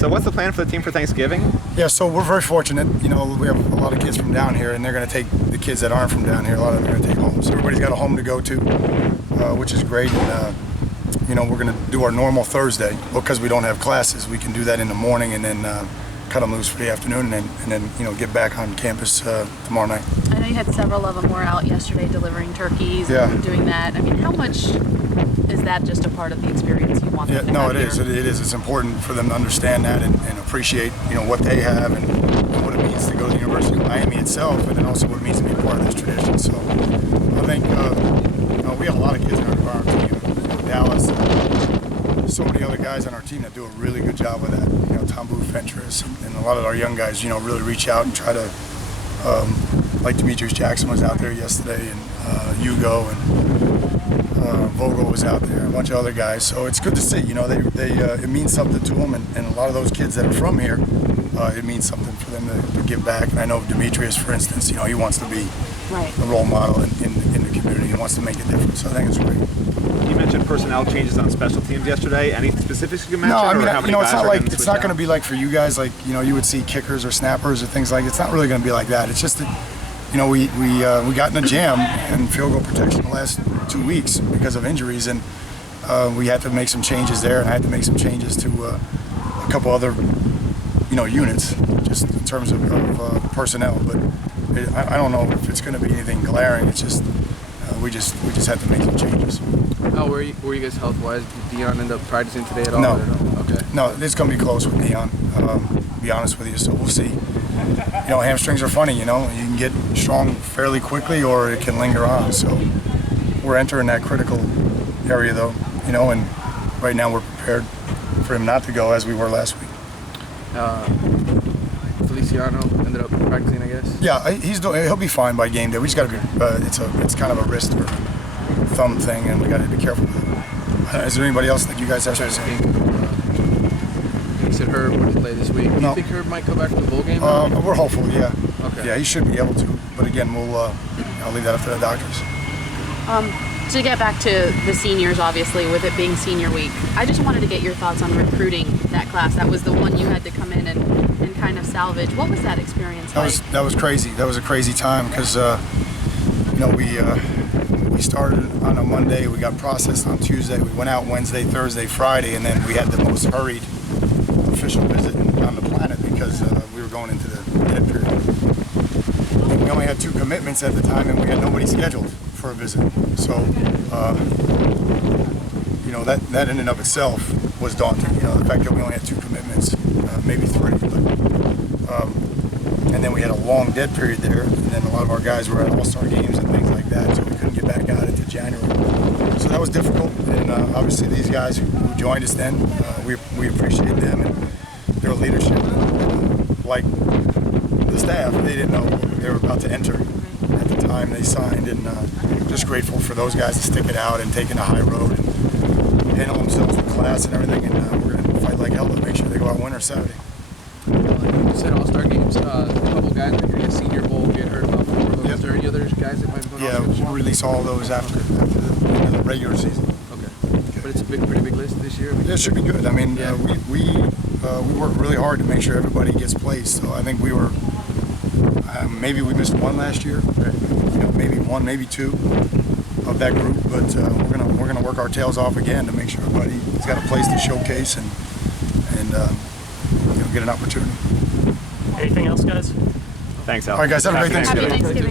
So what's the plan for the team for Thanksgiving? Yeah, so we're very fortunate. You know, we have a lot of kids from down here, and they're going to take the kids that aren't from down here. A lot of them are going to take home. So everybody's got a home to go to, which is great. And, you know, we're going to do our normal Thursday. Because we don't have classes, we can do that in the morning and then cut them loose for the afternoon and then you know, get back on campus tomorrow night. I know you had several of them were out yesterday delivering turkeys and doing that. I mean, how much is that just a part of the experience you want them to have it is. It is. It's important for them to understand that and appreciate, you know, what they have and what it means to go to the University of Miami itself, and then also what it means to be a part of this tradition. So I think you know, we have a lot of kids on our team, Dallas, so many other guys on our team that do a really good job with that. You know, Tom Booth, Fentress, and a lot of our young guys, you know, really reach out and try to, like Demetrius Jackson was out there yesterday, and Hugo, and Vogel was out there, a bunch of other guys. So it's good to see, you know, it means something to them, and a lot of those kids that are from here, it means something for them to give back. And I know Demetrius, for instance, you know, he wants to be a role model in the community. He wants to make a difference. So I think it's great. You mentioned personnel changes on special teams yesterday. Any specifics you can mention? No, I mean, or how many you know, it's guys not are like gonna it's switch not out? going to be like for you guys, like, you know, you would see kickers or snappers or things like. It's not really going to be like that. It's just that, you know, we got in a jam in field goal protection the last 2 weeks because of injuries, and we had to make some changes there, and I had to make some changes to a couple other, you know, units, just in terms of personnel. But I don't know if it's going to be anything glaring. It's just we just had to make some changes. How were you guys health-wise? Did Dion end up practicing today at all? No. Okay. No, it's going to be close with Dion, to be honest with you, so we'll see. You know, hamstrings are funny, you know. You can get strong fairly quickly or it can linger on. So we're entering that critical area, though, you know, and right now we're prepared for him not to go as we were last week. Feliciano ended up practicing, I guess? Yeah, he'll be fine by game day. We just got to be, it's kind of a wrist or thumb thing, and we got to be careful with it. Is there anybody else that you guys have to say? You said Herb wouldn't play this week. Do you think Herb might come back for the bowl game? We're hopeful, yeah. Okay. Yeah, he should be able to, but again, I'll leave that up to the doctors. To get back to the seniors, obviously, with it being senior week, I just wanted to get your thoughts on recruiting that class. That was the one you had to come in and kind of salvage. What was that experience like? That was crazy. That was a crazy time because, you know, we started on a Monday, we got processed on Tuesday, we went out Wednesday, Thursday, Friday, and then we had the most hurried official visit on the planet because we were going into the dead period. And we only had 2 commitments at the time, and we had nobody scheduled for a visit. So, you know, that in and of itself was daunting. You know, the fact that we only had 2 commitments, maybe 3. But, and then we had a long dead period there, and then a lot of our guys were at all-star games and things like that, so we couldn't get back out into January. So that was difficult, and obviously these guys who joined us then, we appreciate them and their leadership. Like the staff, they didn't know what they were about to enter at the time they signed, and just grateful for those guys to stick it out and taking the high road and handle themselves with class and everything, and we're going to fight like hell to make sure they go out winner Saturday. You said all-star games, a couple guys that are going to Senior Bowl get hurt about 4 of those. Yep. Is there any other guys that might be going Yeah, off? we'll release all those after the end of the regular season. Okay. But it's a pretty big list this year. Yeah, it should be good. I mean, we worked really hard to make sure everybody gets placed. So I think we were maybe we missed 1 last year. You know, maybe 1, maybe 2 of that group. But we're gonna work our tails off again to make sure everybody's got a place to showcase and you know, get an opportunity. Anything else, guys? Thanks, Al. All right, guys, have a great Happy Thanksgiving. Happy Thanksgiving.